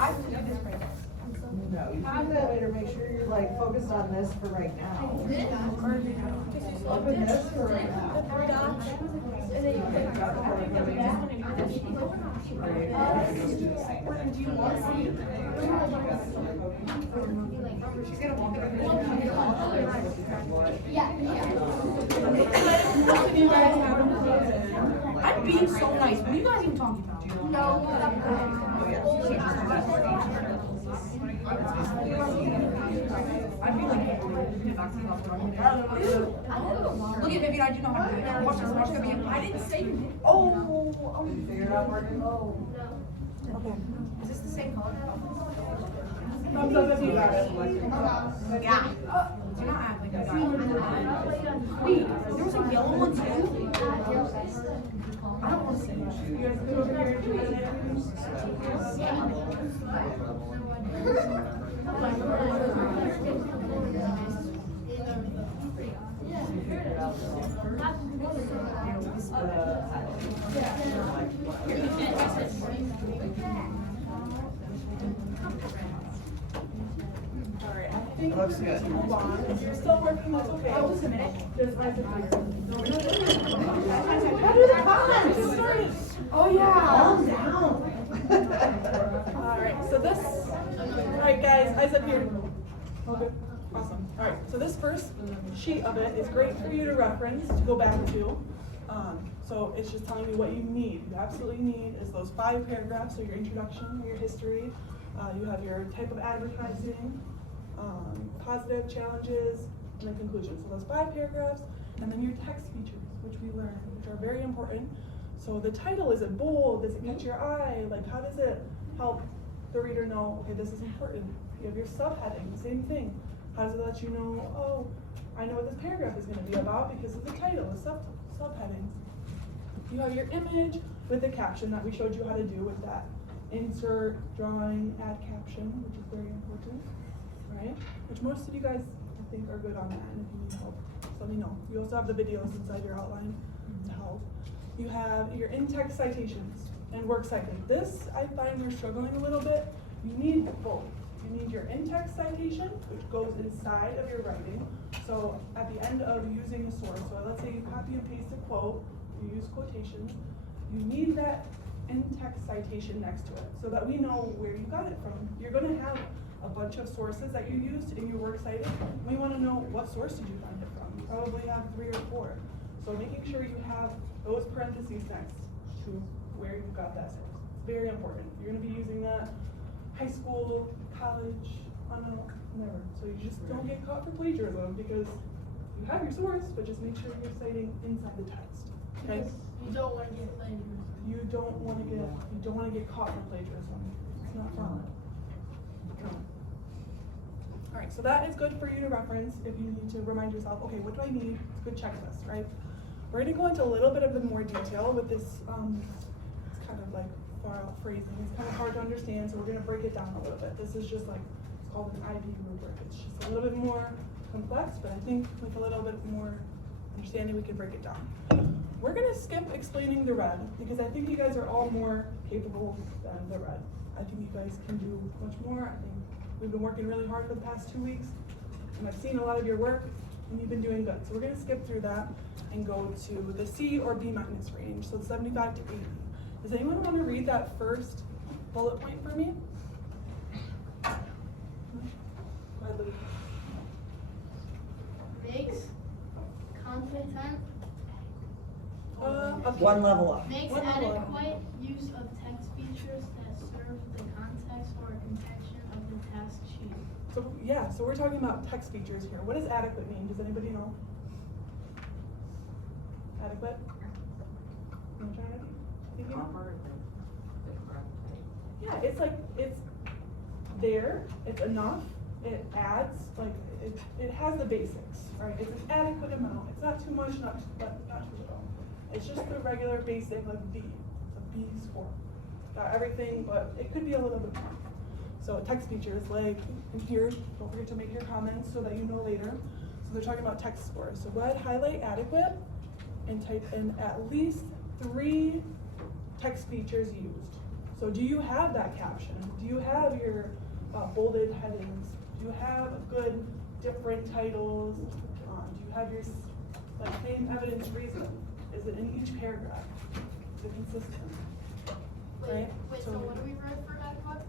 I can do this right now. No, you can do that later, make sure you're like focused on this for right now. Open this for right now. And then you pick up Do you want to see? She's gonna walk it over. I'm being so nice. What are you guys even talking about? I feel like look at Vivian, I do know how to do it. Watch this, watch Vivian. I didn't say you did. Oh. Figure it out, Martin. Okay. Is this the same color? Thumbs up if you got it. Yeah. Do not act like I got it. Wait, there was a yellow one too? I don't want to say it. You guys go over here Alright, I think Looks good. move on. If you're still working, that's okay. Oh, just a minute. There's Isaac here. How do the comments? Oh yeah. Calm down. Alright, so this, alright guys, Isaac here. Okay, awesome. Alright, so this first sheet of it is great for you to reference, to go back to. So it's just telling you what you need. You absolutely need is those 5 paragraphs, so your introduction, your history. You have your type of advertising, positive challenges, and the conclusion. So those 5 paragraphs, and then your text features, which we learned, which are very important. So the title, is it bold? Does it catch your eye? Like, how does it help the reader know, okay, this is important? You have your subheading, same thing. How does it let you know, oh, I know what this paragraph is going to be about because of the title, the subheadings. You have your image with the caption that we showed you how to do with that insert, drawing, add caption, which is very important, right? Which most of you guys, I think, are good on that, and if you need help, just let me know. You also have the videos inside your outline to help. You have your in-text citations and works cited. This, I find you're struggling a little bit. You need both. You need your in-text citation, which goes inside of your writing. So at the end of using a source, so let's say you copy and paste a quote, you use quotations, you need that in-text citation next to it so that we know where you got it from. You're going to have a bunch of sources that you used in your works cited. We want to know what source did you find it from. You probably have 3 or 4. So making sure you have those parentheses next to where you got that source. It's very important. You're going to be using that high school, college, never. So you just don't get caught for plagiarism because you have your source, but just make sure you're citing inside the text. Okay? You don't want to get plagiarism. You don't want to get caught for plagiarism. It's not fun. All right, so that is good for you to reference if you need to remind yourself, okay, what do I need? It's a good checklist, right? We're going to go into a little bit of the more detail with this, it's kind of like far out phrasing. It's kind of hard to understand, so we're going to break it down a little bit. This is just like, it's called an IB rubric. It's just a little bit more complex, but I think with a little bit more understanding, we can break it down. We're going to skip explaining the red because I think you guys are all more capable than the red. I think you guys can do much more. I think we've been working really hard for the past 2 weeks, and I've seen a lot of your work, and you've been doing good. So we're going to skip through that and go to the C or B minus range, so 75 to 80. Does anyone want to read that first bullet point for me? Go ahead, Luke. Makes content. Okay. One level up. Makes One level up. adequate use of text features that serve the context or intention of the task sheet. So yeah, so we're talking about text features here. What does adequate mean? Does anybody know? Adequate? No, Trinity? Thinking? Yeah, it's like, it's there, it's enough, it adds, like, it has the basics, right? It's an adequate amount. It's not too much, not too little. It's just the regular basic, like B. It's a B score. Got everything, but it could be a little bit more. So text features, like in here, don't forget to make your comments so that you know later. So they're talking about text scores. So go ahead, highlight adequate, and type in at least 3 text features used. So do you have that caption? Do you have your bolded headings? Do you have good different titles? Do you have your claim, evidence, reason? Is it in each paragraph? Is it consistent? Right? So what do we write for adequate?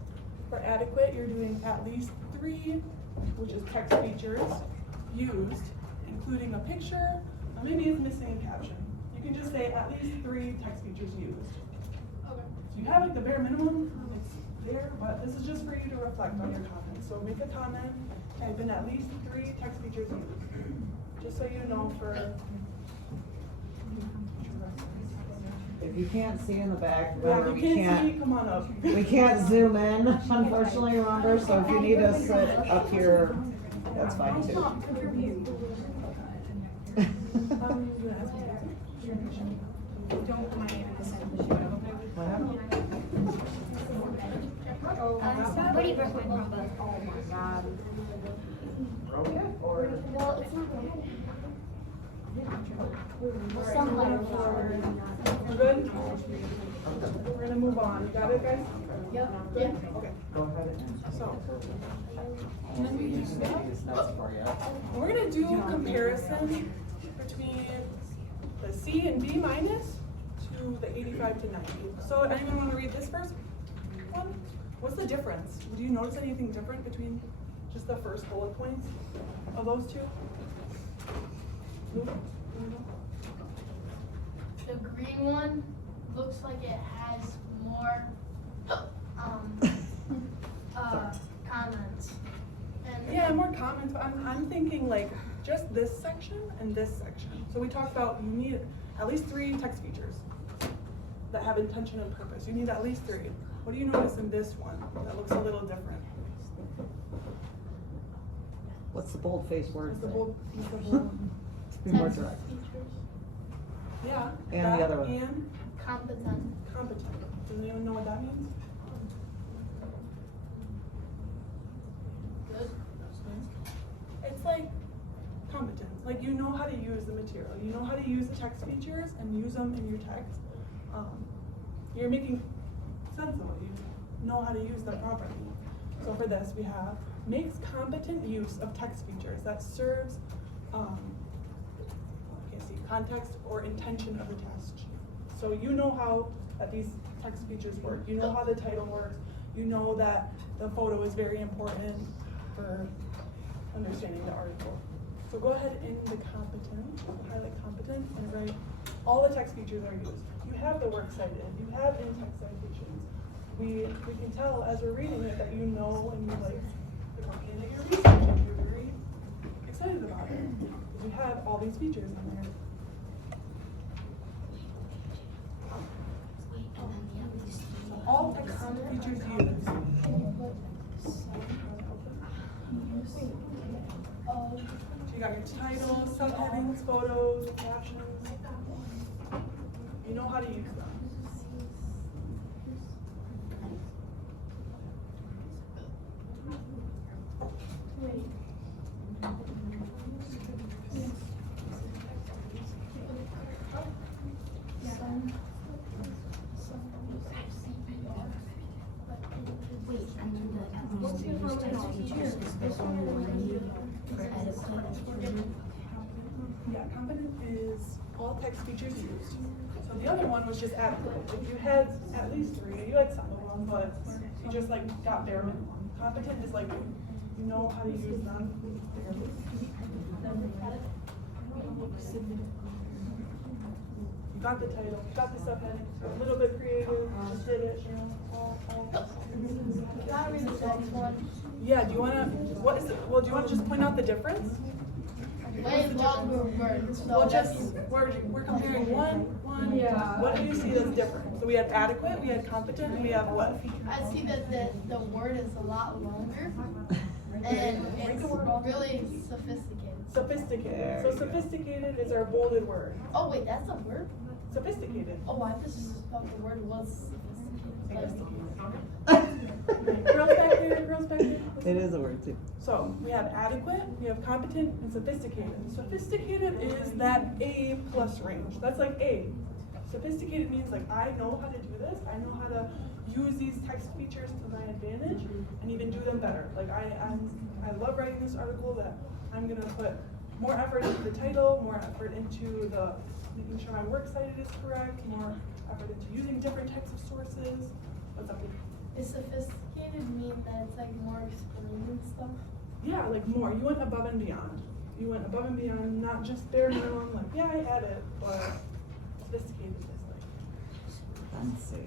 For adequate, you're doing at least 3, which is text features used, including a picture. Maybe it's missing a caption. You can just say at least 3 text features used. Okay. So you have like the bare minimum, it's there, but this is just for you to reflect on your comments. So make a comment, type in at least 3 text features used. Just so you know for. If you can't see in the back, Yeah, remember, if we you can't see, can't, come on up. we can't zoom in, unfortunately, remember, so if you need to sit up here, that's fine too. I'm gonna ask you. Don't mind the sentence. What happened? Somebody broke my Chromebook. Oh my god. Broke it, or? Well, it's not bad. Some letter forward. We're good? We're gonna move on. You got it, guys? Yep. Okay. Go ahead. So, Use these notes for you. we're gonna do a comparison between the C and B minus to the 85 to 90. So, anyone want to read this first one? What's the difference? Do you notice anything different between just the first bullet points of those two? The green one looks like it has more comments. And Yeah, more comments, but I'm thinking like just this section and this section. So we talked about you need at least 3 text features that have intention and purpose. You need at least 3. What do you notice in this one that looks a little different? What's the bold-faced word What's the say? bold, what's the bold? Be more text direct. features. Yeah. And that the other one. And Competent. competent. Does anyone know what that means? Good. It's like competent. Like you know how to use the material. You know how to use the text features and use them in your text. You're making sense of it. You know how to use them properly. So for this, we have makes competent use of text features that serves context or intention of the text. So you know how that these text features work. You know how the title works. You know that the photo is very important for understanding the article. So go ahead in the competent, highlight competent, and write all the text features are used. You have the works cited. You have in-text citations. We can tell as we're reading it that you know and you like the company that you're researching. You're very excited about it. You have all these features in there. So all text features used. So you got your titles, subheadings, photos, captions. You know how to use them. Yeah, competent is all text features used. So the other one was just adequate. If you had at least 3, you had some of them, but you just like got bare minimum. Competent is like you know how to use them. You got the title, you got the subheading, a little bit creative, just did it, you know, Can I read the next one? Yeah, do you wanna do you wanna just point out the difference? Way longer words. Well, we're comparing one. Yeah. What do you see that's different? So we had adequate, we had competent, and we have what? I see that the word is a lot longer and it's really sophisticated. Sophisticated. So sophisticated is our bolded word. Oh wait, that's a word? Sophisticated. Oh, I just thought the word was sophisticated. Girls back there, girls back there. It is a word too. So we have adequate, we have competent, and sophisticated. Sophisticated is that A plus range. That's like A. Sophisticated means like I know how to do this. I know how to use these text features to my advantage and even do them better. Like I love writing this article that I'm gonna put more effort into the title, more effort into the making sure my works cited is correct, more effort into using different types of sources. What's up? Is sophisticated mean that it's like more explaining stuff? Yeah, like more. You went above and beyond. You went above and beyond, not just bare minimum, like, yeah, I added, but sophisticated is like, Fancy.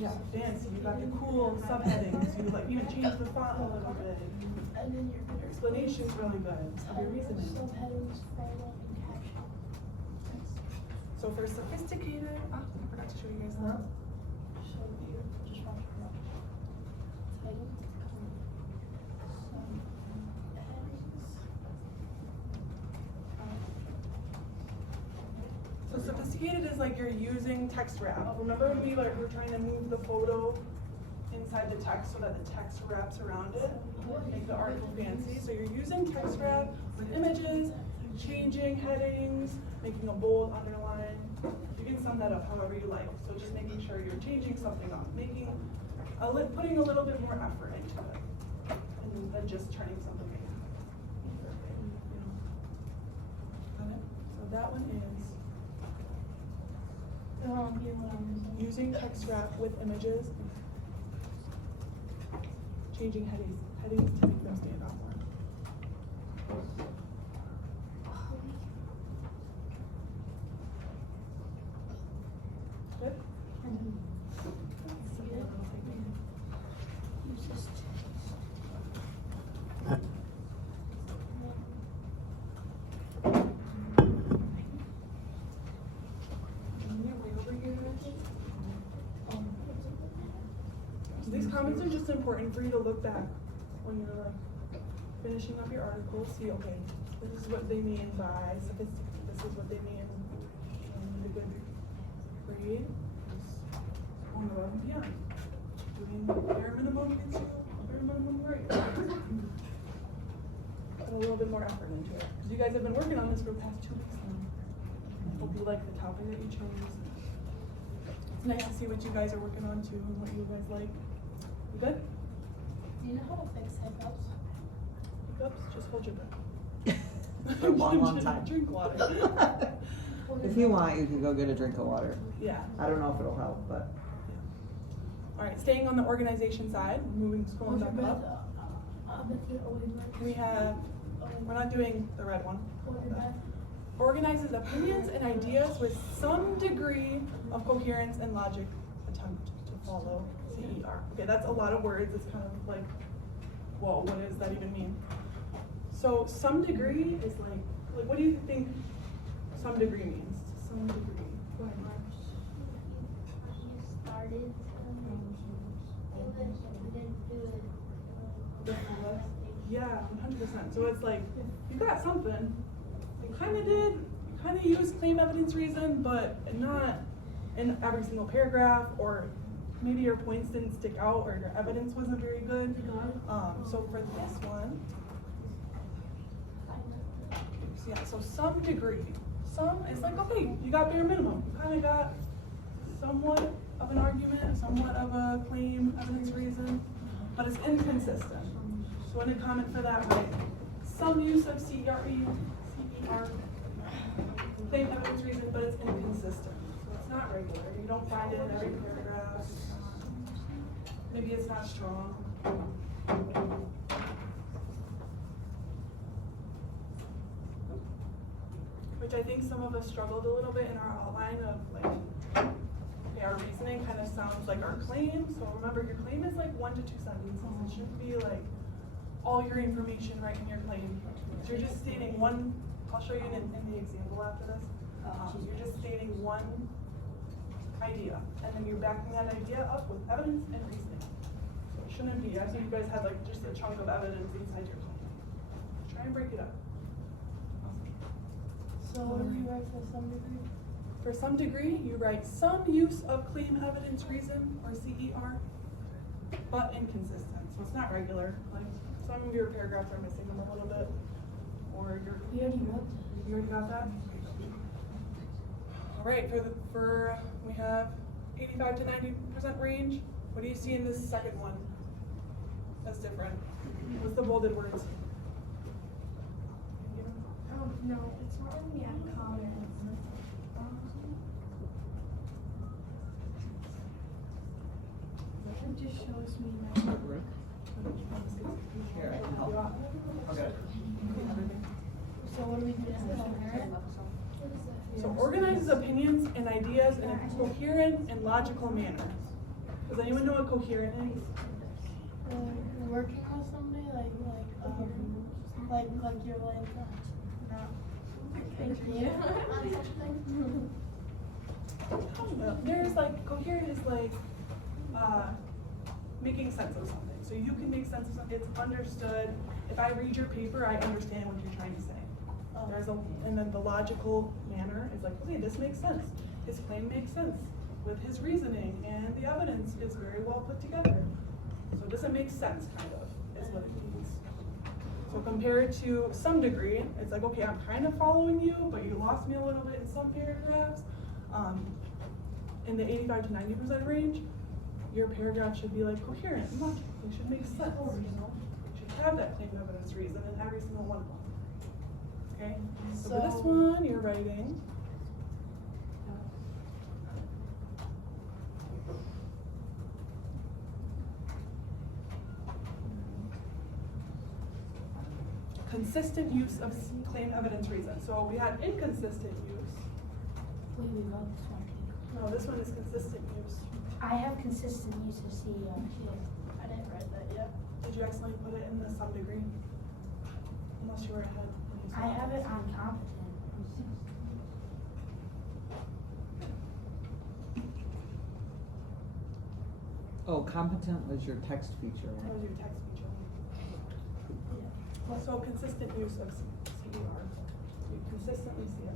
yeah, fancy. You got the cool subheadings. You like even changed the font a little bit. And then your Your explanation's really good. Your reasoning. subheadings, follow, and caption. So for sophisticated, I forgot to show you guys that. So you just watch it up. Title, So sophisticated is like you're using text wrap. Remember when we were trying to move the photo inside the text so that the text wraps around it, make the article fancy. So you're using text wrap with images, changing headings, making a bold underline. You can sum that up however you like. So just making sure you're changing something up, putting a little bit more effort into it, and than just turning something in. Got it? So that one is using text wrap with images, changing headings to make them stand out more. Good? So these comments are just important for you to look back when you're like finishing up your article, see, okay, this is what they mean by sophisticated, this is what they mean in a good read, going above and beyond, doing bare minimum gets you bare minimum right. Put a little bit more effort into it, because you guys have been working on this for the past 2 weeks now. I hope you like the topic that you chose. It's nice to see what you guys are working on too and what you guys like. You good? Do you know how to fix hiccups? Hiccups? Just hold your breath. For a long, long time. Drink water. If you want, you can go get a drink of water. Yeah. I don't know if it'll help, but. All right, staying on the organization side, scrolling back up. We have, we're not doing the red one. Organizes opinions and ideas with some degree of coherence and logic, attempt to follow CER. Okay, that's a lot of words. It's kind of like, whoa, what does that even mean? So some degree is like what do you think some degree means? Some degree. Go ahead, Mark. Started. Yeah, 100%. So it's like, you got something, you kind of used claim evidence reason, but not in every single paragraph, or maybe your points didn't stick out, or your evidence wasn't very good. So for this one, yeah, so some degree. Some, it's like, okay, you got bare minimum. You kind of got somewhat of an argument, somewhat of a claim evidence reason, but it's inconsistent. So in a comment for that, write some use of CER, claim evidence reason, but it's inconsistent. So it's not regular. You don't find it in every paragraph. Maybe it's not strong. Which I think some of us struggled a little bit in our outline of like, okay, our reasoning kind of sounds like our claim. So remember, your claim is like 1 to 2 sentences. It shouldn't be like all your information right in your claim. So you're just stating one, I'll show you in the example after this. You're just stating one idea, and then you're backing that idea up with evidence and reasoning. So it shouldn't be, I think you guys had like just a chunk of evidence inside your claim. Try and break it up. So what do you write for some degree? For some degree, you write some use of claim evidence reason, or CER, but inconsistent. So it's not regular. Like some of your paragraphs are missing them a little bit, or your. You already wrote that. You already got that? All right. We have 85 to 90% range. What do you see in this second one? That's different. What's the bolded words? No, it's not really uncommon. It just shows me that. Rubric. Here, I can help. Okay. So what do we do? Coherent? So organizes opinions and ideas in a coherent and logical manner. Does anyone know what coherent is? Working with somebody like you're like not thinking on something. There's like coherent is like making sense of something. So you can make sense of something. It's understood. If I read your paper, I understand what you're trying to say. And then the logical manner is like, okay, this makes sense. His claim makes sense with his reasoning, and the evidence is very well put together. So does it make sense, kind of, is what it means. So compared to some degree, it's like, okay, I'm kind of following you, but you lost me a little bit in some paragraphs. In the 85 to 90% range, your paragraph should be like coherent and logical. It should make sense, you know? It should have that claim, evidence, reason in every single one of them. Okay? So for this one, you're writing. Consistent use of claim, evidence, reason. So we had inconsistent use. No, this one is consistent use. I have consistent use of CEO. I didn't write that yet. Did you accidentally put it in the some degree? Unless you were ahead. when you saw I have it on competent. Oh, competent was your text feature, That right? was your text feature. So consistent use of CER. You consistently see it.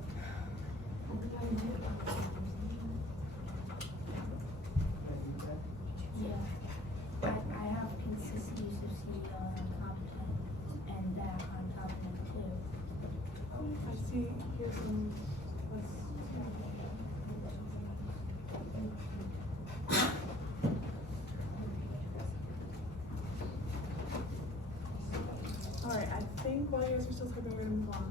Yeah. I have consistent use of CEO on competent and that on competent too. I see here's some. Alright, I think while you guys are still typing, we're gonna move on.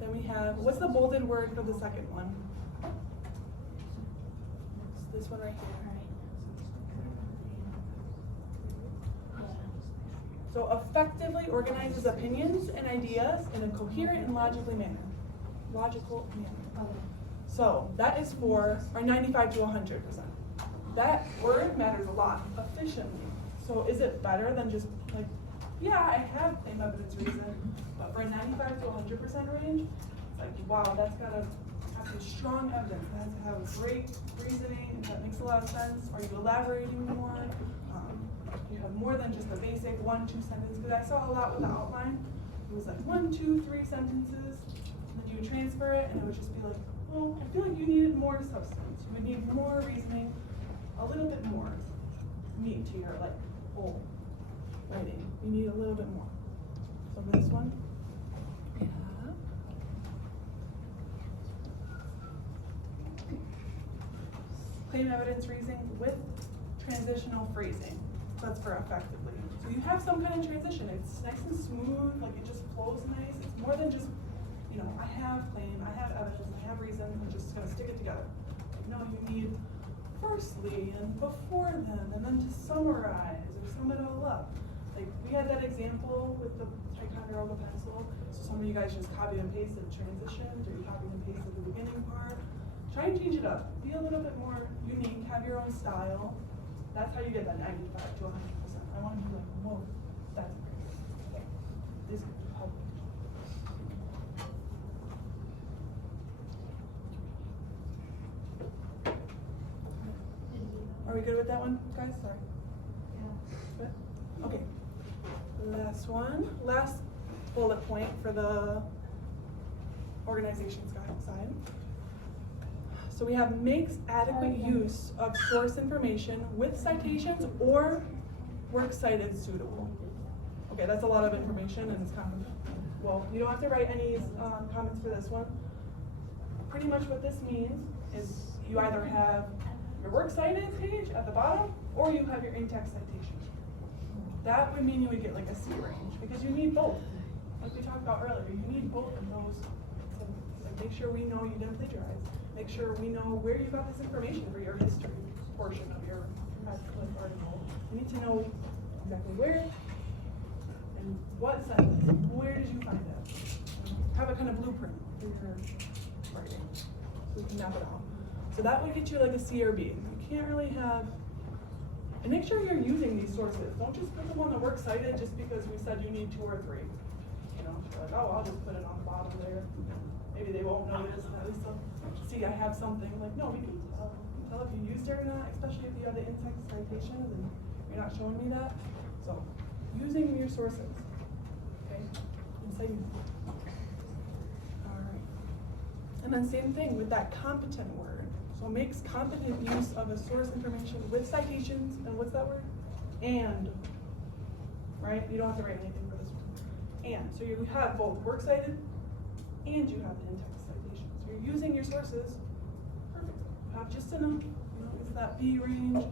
Then we have, what's the bolded word for the second one? It's this one right here. So effectively organizes opinions and ideas in a coherent and logical manner. So that is for our 95 to 100%. That word matters a lot. Efficiently. So is it better than just like, yeah, I have claim, evidence, reason, but for a 95 to 100% range, it's like, wow, that's gotta have some strong evidence. It has to have great reasoning. That makes a lot of sense. Are you elaborating more? You have more than just a basic 1-2 sentence, because I saw a lot with the outline. It was like 1, 2, 3 sentences, and then you would transfer it, and it would just be like, well, I feel like you needed more substance. You would need more reasoning, a little bit more meat to your like whole writing. You need a little bit more. So for this one, we have claim, evidence, reasoning with transitional phrasing. So that's for effectively. So you have some kind of transition. It's nice and smooth, like it just flows nice. It's more than just, you know, I have claim, I have evidence, I have reason, I'm just gonna stick it together. No, you need firstly and before then, and then to summarize or sum it all up. Like we had that example with the Ticonderoga pencil. So some of you guys just copy and pasted transitions, or you copy and pasted the beginning part. Try and change it up. Be a little bit more unique, have your own style. That's how you get that 95 to 100%. I want to be like, whoa, that's great. Okay. This is help. Are we good with that one, guys? Sorry. Good? Okay. Last one. Last bullet point for the organization side. So we have makes adequate use of source information with citations or works cited suitable. Okay, that's a lot of information and it's kind of, well, you don't have to write any comments for this one. Pretty much what this means is you either have your works cited page at the bottom, or you have your in-text citation. That would mean you would get like a C range, because you need both. Like we talked about earlier, you need both of those to like, make sure we know you didn't plagiarize. Make sure we know where you got this information for your history portion of your article. You need to know exactly where and what sentence. Where did you find it? Have a kind of blueprint for your writing, so you can map it out. So that would get you like a C or B. You can't really have. And make sure you're using these sources. Don't just put them on the works cited just because we said you need 2 or 3. You know, you're like, oh, I'll just put it on the bottom there. Maybe they won't notice, and at least they'll see I have something. Like, no, we can tell if you used it or not, especially if you have the in-text citations and you're not showing me that. So, using your sources, okay, and citing them. All right. And then same thing with that competent word. So makes competent use of a source information with citations, and what's that word? And, right? You don't have to write anything for this one. And, so you have both works cited and you have the in-text citation. So you're using your sources perfectly. You have just enough, you know, it's that B range,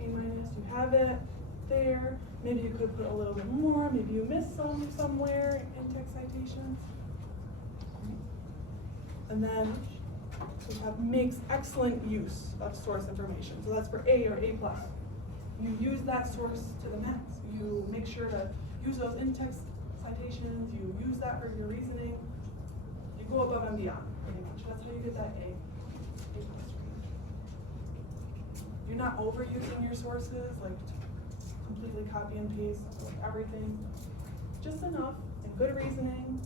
A minus, you have it there. Maybe you could put a little bit more, maybe you missed some somewhere, in-text citations. And then we have makes excellent use of source information. So that's for A or A+. You use that source to the max. You make sure to use those in-text citations, you use that for your reasoning. You go above and beyond, pretty much. That's how you get that A+. You're not overusing your sources, like completely copy and paste like everything. Just enough and good reasoning.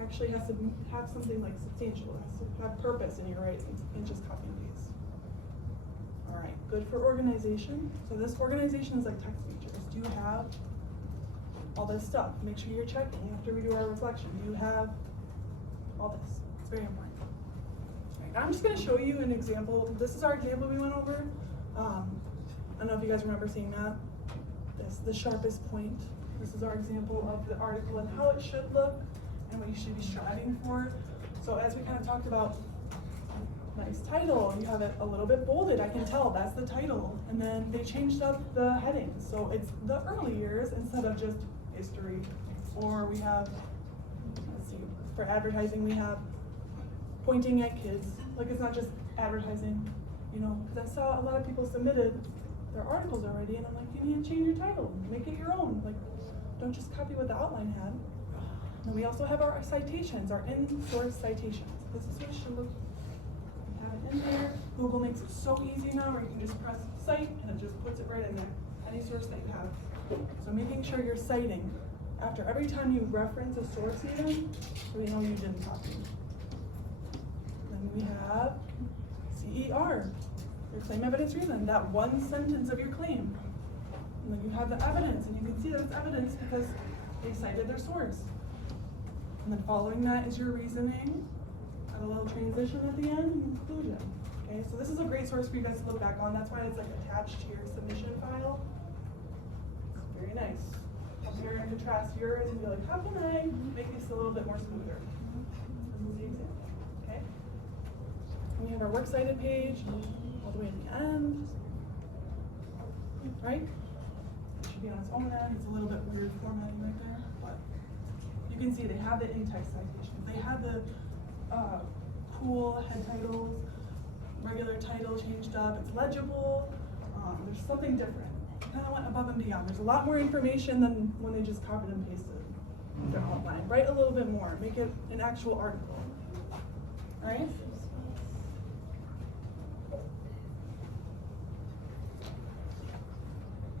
Actually has to have something like substantial. It has to have purpose in your writing, and just copy and paste. All right, good for organization. So this organization is like text features. Do you have all this stuff? Make sure you're checking after we do our reflection. Do you have all this? It's very important. All right, I'm just going to show you an example. This is our example we went over. I don't know if you guys remember seeing that. This, the sharpest point. This is our example of the article and how it should look and what you should be striving for. So as we kind of talked about, nice title, you have it a little bit bolded, I can tell that's the title. And then they changed up the headings. So it's the early years instead of just history. Or we have, let's see, for advertising we have pointing at kids. Like it's not just advertising, you know, because I saw a lot of people submitted their articles already and I'm like, you need to change your title, make it your own. Like, don't just copy what the outline had. And we also have our citations, our in-source citations. This is what it should look. We have it in there. Google makes it so easy now where you can just press cite and it just puts it right in there. Any source that you have. So making sure you're citing after every time you reference a source even, so we know you didn't copy. Then we have CER, your claim evidence reason, that one sentence of your claim. And then you have the evidence, and you can see that it's evidence because they cited their source. And then following that is your reasoning, and a little transition at the end, and conclusion. Okay, so this is a great source for you guys to look back on. That's why it's like attached to your submission file. Very nice. Compare and contrast yours and be like, how can I make this a little bit more smoother? This is the example. Okay? And we have our works cited page all the way at the end. Right? It should be on its own end. It's a little bit weird formatting right there, but you can see they have the in-text citations. They have the cool head titles, regular title changed up. It's legible. There's something different. Kind of went above and beyond. There's a lot more information than when they just copied and pasted their outline. Write a little bit more. Make it an actual article. All right?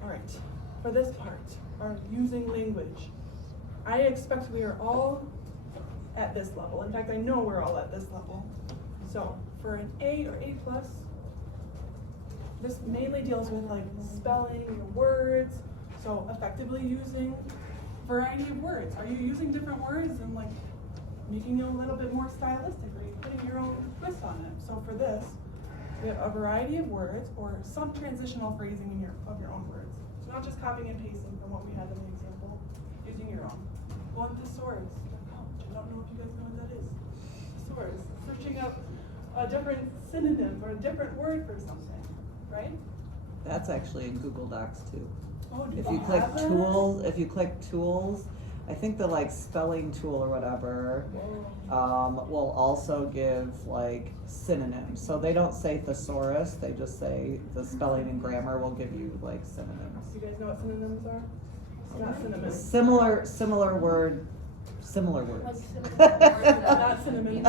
All right. For this part, our using language. I expect we are all at this level. In fact, I know we're all at this level. So for an A or A+, this mainly deals with like spelling your words, so effectively using variety of words. Are you using different words and like making it a little bit more stylistic? Are you putting your own twist on it? So for this, we have a variety of words or some transitional phrasing in of your own words. So not just copying and pasting from what we had in the example, using your own. Going to thesaurus. I don't know if you guys know what that is. Thesaurus. Searching up a different synonym or a different word for something, right? That's actually in Google Docs too. Oh, do If you you click have that? tools, I think the like spelling tool or whatever, will also give like synonyms. So they don't say thesaurus, they just say the spelling and grammar will give you like synonyms. Do you guys know what synonyms are? Not synonyms. Similar words. Not synonyms. It's not synonyms.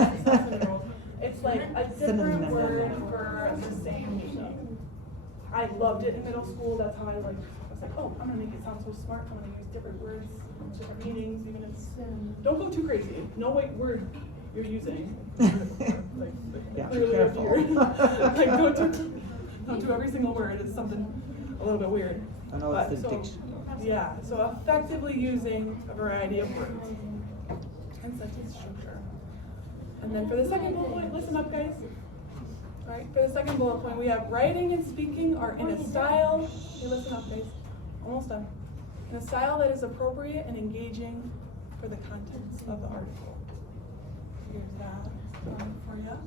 It's like a different Synonym. word for the same meaning. I loved it in middle school. That's how I was like, oh, I'm gonna make it sound so smart. I'm gonna use different words, different meanings, even if don't go too crazy. Know what word you're using. Like Yeah, be clearly careful. like don't do every single word. It's something a little bit weird. I know it's the But, dictionary. Yeah, so effectively using a variety of words and sentence structure. And then for the second bullet point, listen up guys. Alright, for the second bullet point, we have writing and speaking are in a style, hey, listen up guys, almost done. In a style that is appropriate and engaging for the contents of the article. Here's that for you.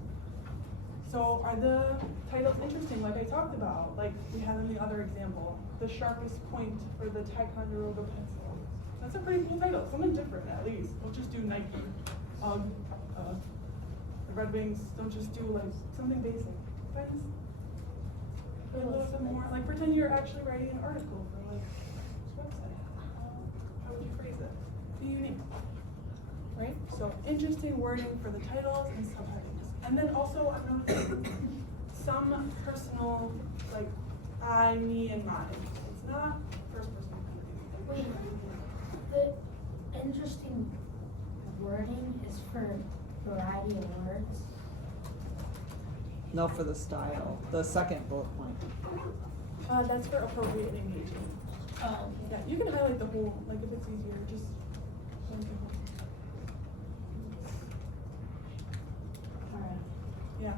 So are the titles interesting, like I talked about, like we had in the other example, the sharpest point for the Ticonderoga pencil. That's a pretty cool title, something different at least. Don't just do Nike, the Red Wings, don't just do like something basic. Guys, a little bit more, like pretend you're actually writing an article for like this website. How would you phrase it? Be unique, right? So interesting wording for the titles and subheadings. And then also I'm noticing some personal, like I, me, and mine. It's not first person. Wait, the interesting wording is for variety of words. No, for the style. The second bullet point. That's for appropriate and engaging. Oh. Yeah, you can highlight the whole, like if it's easier, just. Alright. Yeah.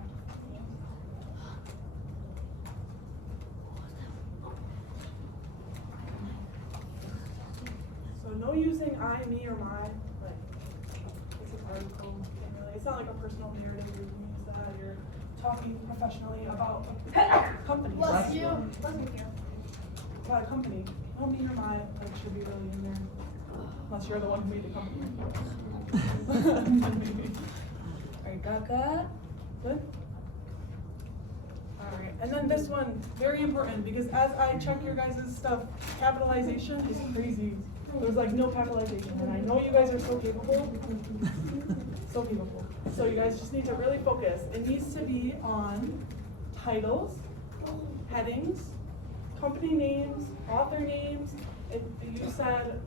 So no using I, me, or my, like, it's an article, thing, really. It's not like a personal narrative, you can use that, you're talking professionally about a company. Bless right? you. About a company, no me or my, like, should be really in there, unless you're the one who made the company. Maybe. Alright, got that? Good? Alright, and then this one, very important, because as I check your guys' stuff, capitalization is crazy. There's like no capitalization, and I know you guys are so capable. So capable. So you guys just need to really focus. It needs to be on titles, headings, company names, author names. If you said,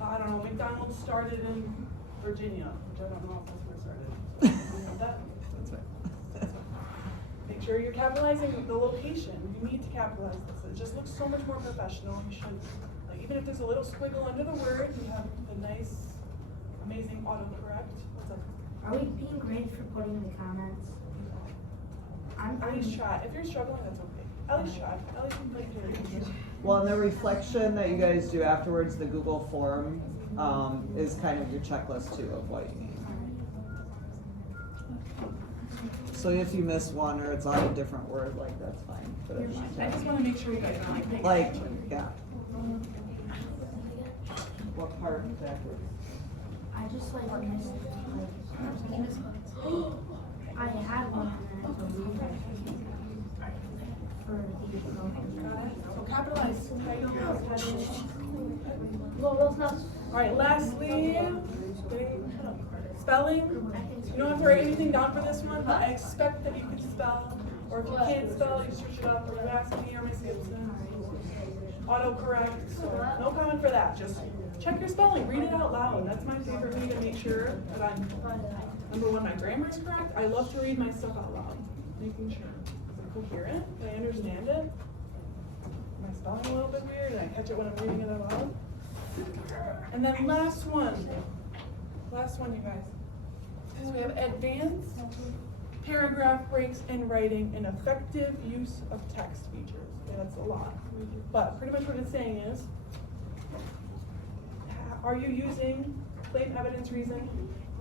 I don't know, McDonald's started in Virginia, which I don't know if that's where it started. You know that? That's right. Make sure you're capitalizing the location. You need to capitalize this. It just looks so much more professional. You should, like, even if there's a little squiggle under the word, you have the nice, amazing autocorrect. What's up? Are we being graded for putting the comments? At least try. If you're struggling, that's okay. At least try. At least you can pay attention. Well, and the reflection that you guys do afterwards, the Google form, is kind of your checklist too of what you need. So if you miss one or it's on a different word, like that's fine. But if you I just want to make sure you guys are like, like, yeah. What part backwards? I just like missed I had one for the so capitalize titles, headings. well, that's not. Alright, lastly, spelling. You don't have to write anything down for this one, but I expect that you can spell, or if you can't spell, you search it up, or you ask me or Miss Gibson. Autocorrect, so no comment for that, just check your spelling, read it out loud. That's my favorite way to make sure that I'm, number one, my grammar is correct. I love to read my stuff out loud, making sure. Is it coherent? Do I understand it? Am I spelling a little bit weird? Did I catch it when I'm reading it out loud? And then last one, you guys. So we have advanced paragraph breaks in writing and effective use of text features. Okay, that's a lot. But pretty much what it's saying is, are you using plain evidence reason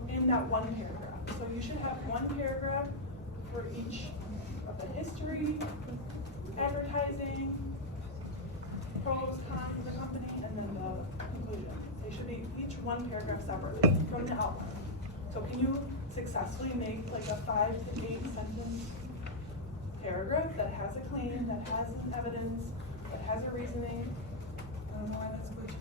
in that one paragraph? So you should have one paragraph for each of the history, advertising, pros, cons of the company, and then the conclusion. They should be each one paragraph separate from the outline. So can you successfully make like a 5 to 8 sentence paragraph that has a claim, that has an evidence, that has a reasoning? I don't know why that's glitching.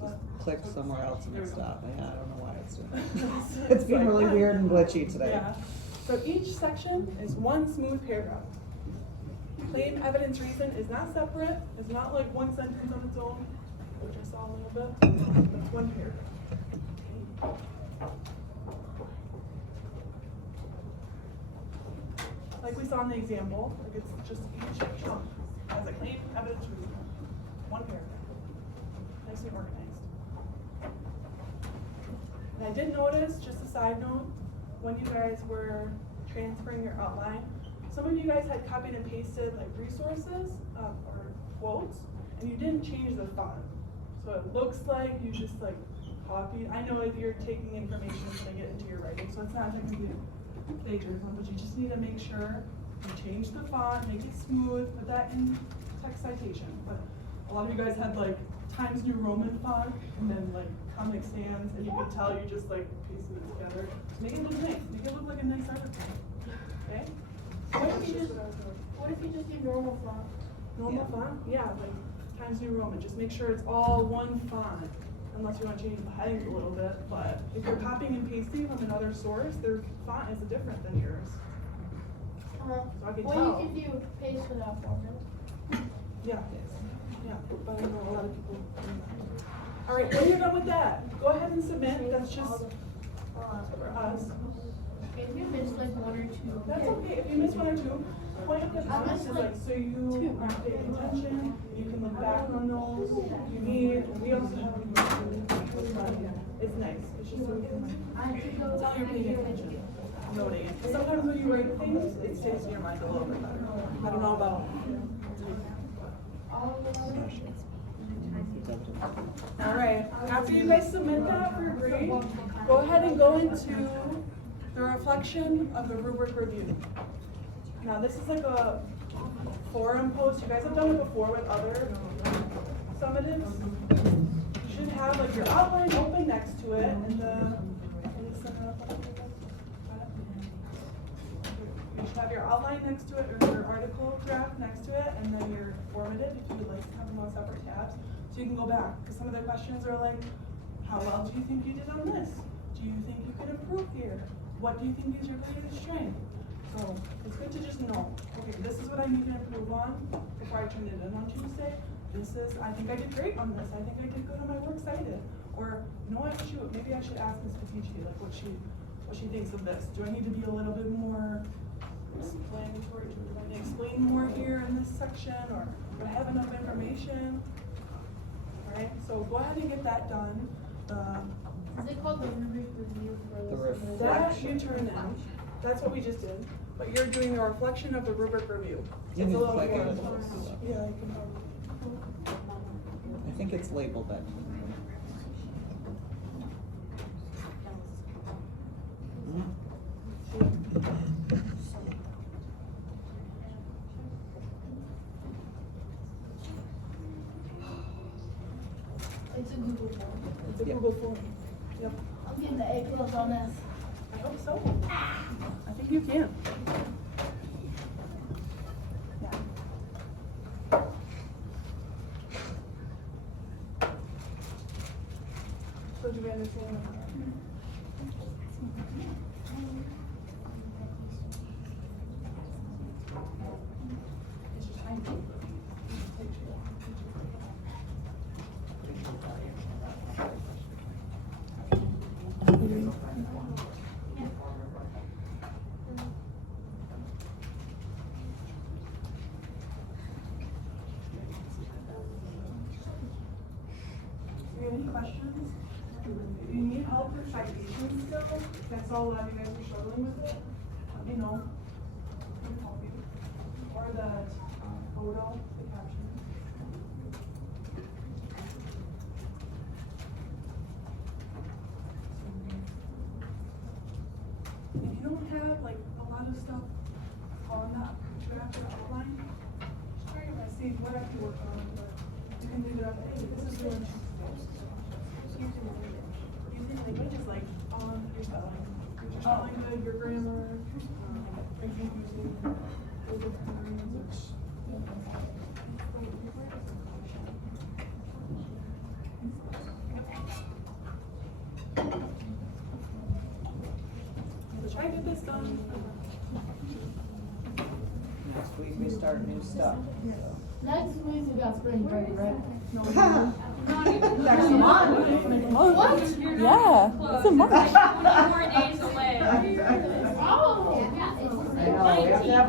Just click somewhere else and stop. Yeah, I don't know why it's doing It's that. It's being like really that. weird and glitchy today. Yeah. So each section is one smooth paragraph. Claim, evidence, reason is not separate. It's not like one sentence on its own, which I saw a little bit. It's one paragraph. Like we saw in the example, like it's just each chunk has a claim, evidence, reason. One paragraph. Nice and organized. And I did notice, just a side note, when you guys were transferring your outline, some of you guys had copied and pasted like resources or quotes, and you didn't change the font. So it looks like you just like copied. I know that you're taking information and putting it into your writing, so it's not technically plagiarism, but you just need to make sure you change the font, make it smooth, put that in text citation. But a lot of you guys had like Times New Roman font and then like Comic Sans, and you could tell you just like pasted it together. Make it look nice. Make it look like a nice article. Okay? What if you just do normal font? Normal font? Yeah, like Times New Roman. Just make sure it's all one font. Unless you want to change the headings a little bit. But if you're copying and pasting from another source, their font is different than yours. So I can Well, tell. you can do paste without format. Yeah. Yeah, but I know a lot of people do that. All right, when you're done with that, go ahead and submit. That's just for us. If you miss like 1 or 2. That's okay. If you miss 1 or 2, point up the comments is like so you are paying attention. You can look back on those if you need. And we also have it's nice. It's just so we can tell you're paying attention. Noting it. Sometimes when you write things, it stays in your mind a little bit better. I don't know about. All right, after you guys submit that for grade, go ahead and go into the reflection of the rubric review. Now this is like a forum post. You guys have done it before with other summatives. You should have like your outline open next to it and you should have your outline next to it or your article draft next to it and then your formative if you would like to have them on separate tabs. So you can go back, because some of the questions are like, how well do you think you did on this? Do you think you could improve here? What do you think is your greatest strength? So it's good to just know, okay, this is what I need to improve on before I turn it in on Tuesday. I think I did great on this. I think I did good on my works cited. Or, you know what, shoot, maybe I should ask Ms. Petici, like what she thinks of this. Do I need to be a little bit more explanatory? Do I need to explain more here in this section? Or do I have enough information? Right, so go ahead and get that done. Is it called the rubric review for The this? That you turn in. That's what we just did. But you're doing a reflection of the rubric review. You It's need a to little click more. it. Yeah, I can probably. I think it's labeled that. It's a Google form. It's a Yep. Google form. Yep. I'm getting the A+ on this. I hope so. I think you can. Yeah. So do we understand? Any questions? If you need help with citations still, that's all a lot of you guys are struggling with it, let me know. I can help you. Or the photo, the caption. If you don't have like a lot of stuff that draft outline. Try to see what I can work on, but you can leave it up. Hey, this is really using language is like on your spelling. If you're spelling good, your grammar, I think using the different areas so try to get this done. Next week we start new stuff. Next week we got spring break, right? Next month. What? Yeah, it's a month. 24 days away. Oh. I know, we have to have